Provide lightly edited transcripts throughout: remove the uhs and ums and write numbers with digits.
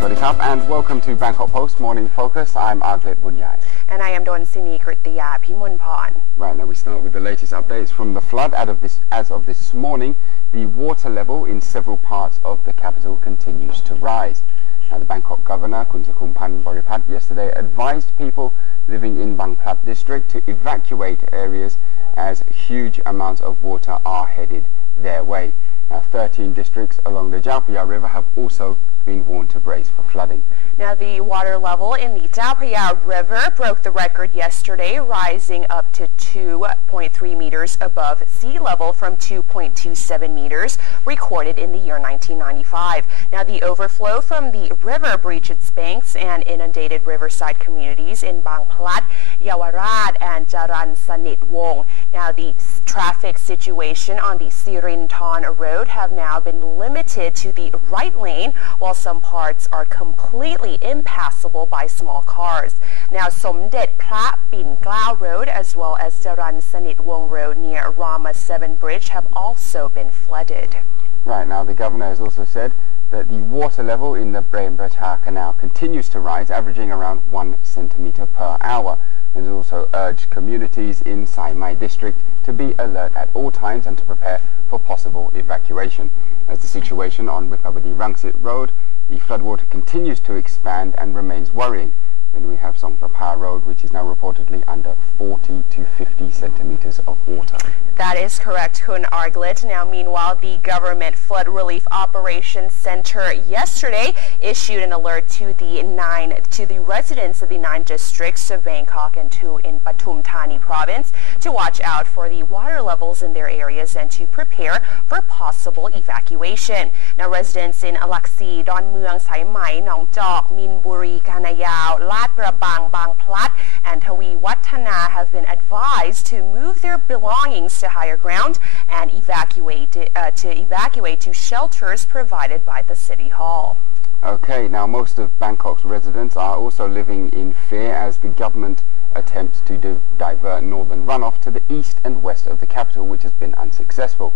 Sawadee and welcome to Bangkok Post Morning Focus. I'm Aglet Bunyai. And I am Donsini Krittiya Pimunpan. Right, now we start with the latest updates from the flood. As of this morning, the water level in several parts of the capital continues to rise. Now, the Bangkok governor, Kunsakumpan Boripat, yesterday advised people living in Bang Plat district to evacuate areas as huge amounts of water are headed their way. Now, 13 districts along the Chao Phraya River have also been warned to brace for flooding. Now, the water level in the Chao Phraya River broke the record yesterday, rising up to 2.3 meters above sea level from 2.27 meters recorded in the year 1995. Now, the overflow from the river breached its banks and inundated riverside communities in Bang Plat, Yawarat, and Jaran Sanit Wong. Now, the traffic situation on the Sirinthorn Road have now been limited to the right lane, while some parts are completely impassable by small cars. Now, Somdet Phra Bin Klao Road as well as Jaran Sanit Wong Road near Rama 7 Bridge have also been flooded. Right, now the governor has also said that the water level in the Brembacha Canal continues to rise, averaging around 1 centimeter per hour. And has also urged communities in Sai Mai district to be alert at all times and to prepare for possible evacuation. As the situation on Wipawadi Rangsit Road, the floodwater continues to expand and remains worrying. Then we have Songprapha Road, which is now reportedly under 40 to 50 centimeters of water. That is correct, Kun Arglet. Now, meanwhile, the Government Flood Relief Operations Center yesterday issued an alert to the residents of the 9 districts of Bangkok and 2 in Pathum Thani province to watch out for the water levels in their areas and to prepare for possible evacuation. Now, residents in Alaksi, Don Mueang, Sai Mai, Nong Jok, Minburi, Kanayao, Lat Krabang, Bang Plat, and Tawi Wattana have been advised to move their belongings to higher ground and evacuate to shelters provided by the City Hall. Okay, now most of Bangkok's residents are also living in fear as the government attempts to divert northern runoff to the east and west of the capital, which has been unsuccessful.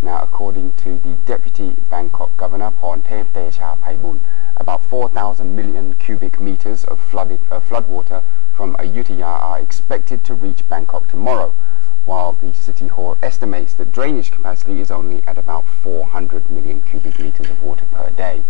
Now, according to the Deputy Bangkok Governor, Porntep Phaiboon, about 4,000 million cubic meters of floodwater from Ayutthaya are expected to reach Bangkok tomorrow, while the City Hall estimates that drainage capacity is only at about 400 million cubic meters of water per day.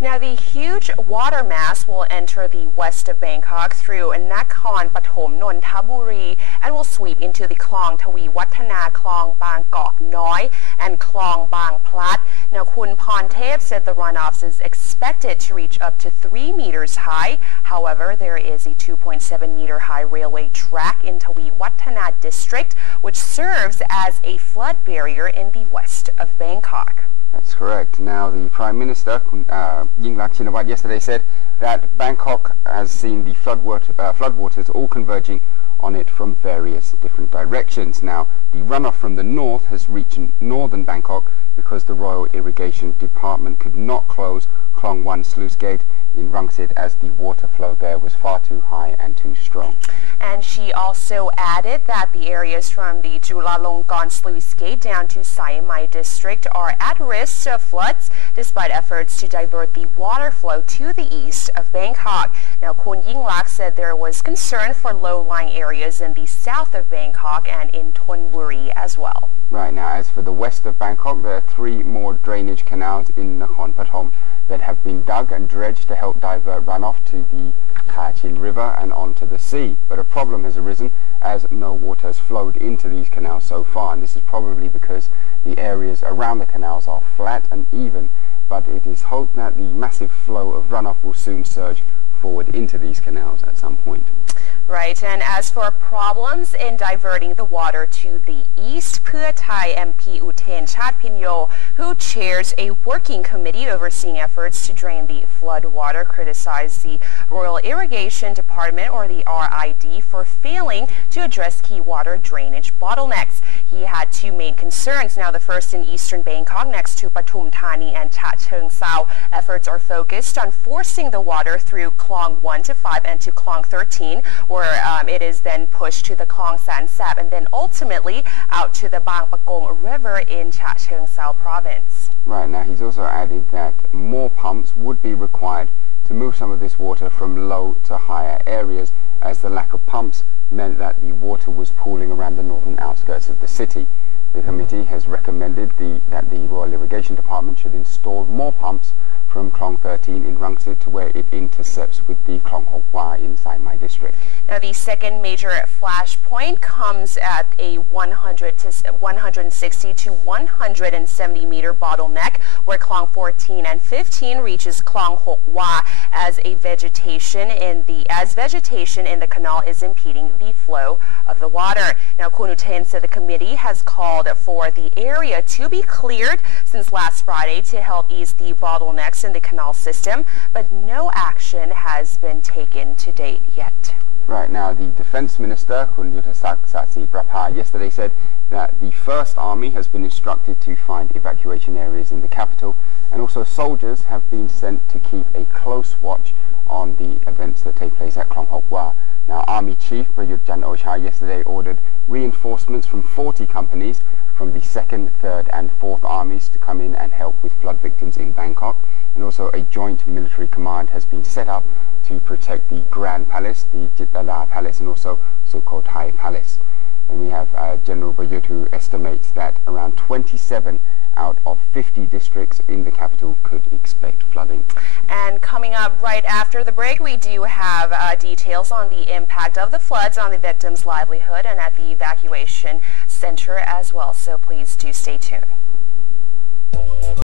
Now, the huge water mass will enter the west of Bangkok through Nakhon Pathom, Nonthaburi, and will sweep into the Klong Tawi Wattana, Klong Bangkok Noi, and Klong Bang Plat. Now, Kun Porntep said the runoffs is expected to reach up to 3 meters high. However, there is a 2.7 meter high railway track in Tawi Wattana district, which serves as a flood barrier in the west of Bangkok. That's correct. Now, the Prime Minister, Yingluck Shinawatra, yesterday said that Bangkok has seen the floodwaters all converging on it from various different directions. Now, the runoff from the north has reached northern Bangkok because the Royal Irrigation Department could not close Klong 1 sluice gate in Rangsit as the water flow there was far too high and too strong. And she also added that the areas from the Chulalongkorn sluice gate down to Sai Mai district are at risk of floods despite efforts to divert the water flow to the east of Bangkok. Now, Kun Yingluck said there was concern for low-lying areas in the south of Bangkok and in Thonburi as well. Right, now as for the west of Bangkok, there are 3 more drainage canals in Nakhon Pathom that have been dug and dredged to help divert runoff to the Kachin River and onto the sea. But a problem has arisen as no water has flowed into these canals so far, and this is probably because the areas around the canals are flat and even, but it is hoped that the massive flow of runoff will soon surge forward into these canals at some point. Right, and as for problems in diverting the water to the east, Pheu Thai MP Uten Chatpinyo, who chairs a working committee overseeing efforts to drain the flood water, criticized the Royal Irrigation Department, or the RID, for failing to address key water drainage bottlenecks. He had 2 main concerns. Now, the first in eastern Bangkok next to Pathum Thani and Cha Cheung Sao. Efforts are focused on forcing the water through Klong 1 to 5 and to Klong 13, where it is then pushed to the Klong San Sap and then ultimately out to the Bang Pakong River in Cha Cheung Sao province. Right, now he's also added that more pumps would be required to move some of this water from low to higher areas, as the lack of pumps meant that the water was pooling around the northern outskirts of the city. The committee has recommended that the Royal Irrigation Department should install more pumps from Klong 13 in Rangsit to where it intercepts with the Klong Hok-Wah in Sai Mai district. Now, the second major flashpoint comes at a 160 to 170 meter bottleneck where Klong 14 and 15 reaches Klong Hok-Wah as vegetation in the canal is impeding the flow of the water. Now, Kunutain said the committee has called for the area to be cleared since last Friday to help ease the bottlenecks in the canal system, but no action has been taken to date yet. Right now, the Defence Minister, Kun Yuttasak Satsi Prapha, yesterday said that the First Army has been instructed to find evacuation areas in the capital, and also soldiers have been sent to keep a close watch on the events that take place at Klong Hok-Wah. Now, Army Chief Prayut Chan-o-cha yesterday ordered reinforcements from 40 companies from the 2nd, 3rd and 4th Armies to come in and help with flood victims in Bangkok. And also a joint military command has been set up to protect the Grand Palace, the Jitala Palace and also Sukhothai Palace. And we have General Prayut who estimates that around 27 out of 50 districts in the capital could expect flooding. And coming up right after the break, we do have details on the impact of the floods on the victims' livelihood and at the evacuation center as well. So please do stay tuned.